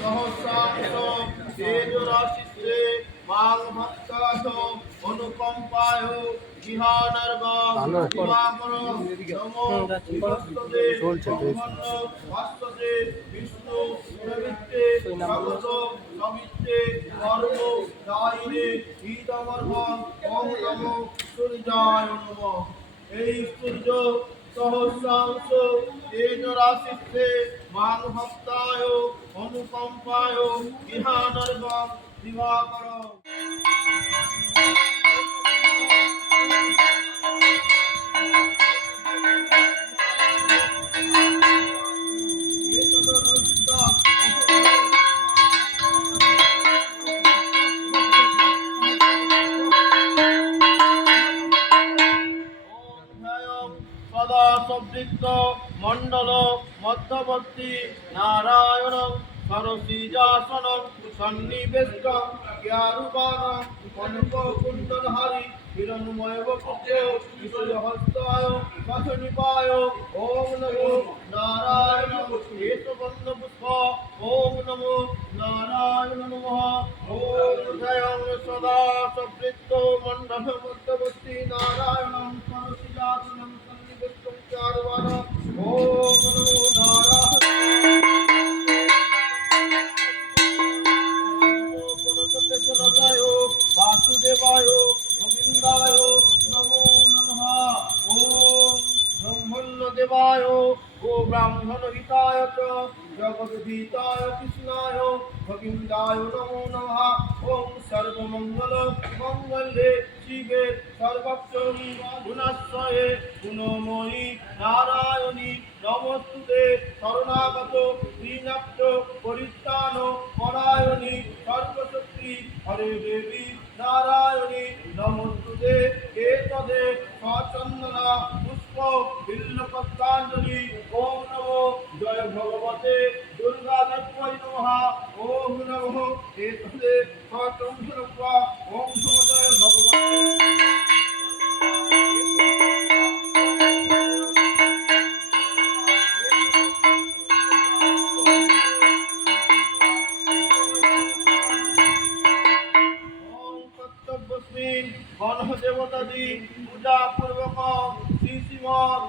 সহস্রাংশ তেজরাশিতে মাং ভক্তাথ অনুকম্পায় জিহানর্গম দিবাকর নমো বিশ্বস্তে ব্রহ্মণ্য ভাস্বতে বিষ্ণু প্রবিত্তে স্বাগত সবিত্তে কর্ম দায়িনে ঈদমর্ভম ওম নমো সূর্যায় নমঃ। এই সূর্য সহস্রাংশ তেজরাশিতে মাং ভক্তায় অনুকম্পায় ইহানর্গম দিবাকর। সদা সবৃত্ত মণ্ডল মধ্যবর্তী নারায়ণ সরসিজাসন সন্নিবেষ্ট জ্ঞারুবান কনক কুণ্ডলহারি হিরণ্ময় বক্ষ বিশ্বহস্তায় কথনিপায় ওম নমো নারায়ণ কেশবন্ধ পুষ্প ওম নমো নারায়ণ নমঃ। ওম জয়ং সদা সবৃত্ত মণ্ডল মধ্যবর্তী নারায়ণ সরসিজাসন সন্নিবেষ্ট জ্ঞারুবান ওম নমো নারায়ণ वासुदेवाय गोविंदाय नमो नमः। ओम ब्रह्मण्य देवाय गो ब्राह्मण हिताय च जगत हिताय कृष्णाय गोविंदाय नमो नमः। ओम सर्वमंगल मंगले शिवे सर्वक्षणी गुणश्रये गुणमयी नारायणी नमोस्तुते शरणागत दीनप्त परित्राण परायणी सर्वशक्ति हरे देवी नारायणी नमोस्तुते। एतदे सचंदना पुष्प बिल्लपत्रांजलि ओम नमो जय भगवते दुर्गा देव्यै नमः। ओम नमो एतदे सचंदना ओम नमो जय भगवते। গণদেবতাদি পূজা পূর্বক শ্রী শ্রীমৎ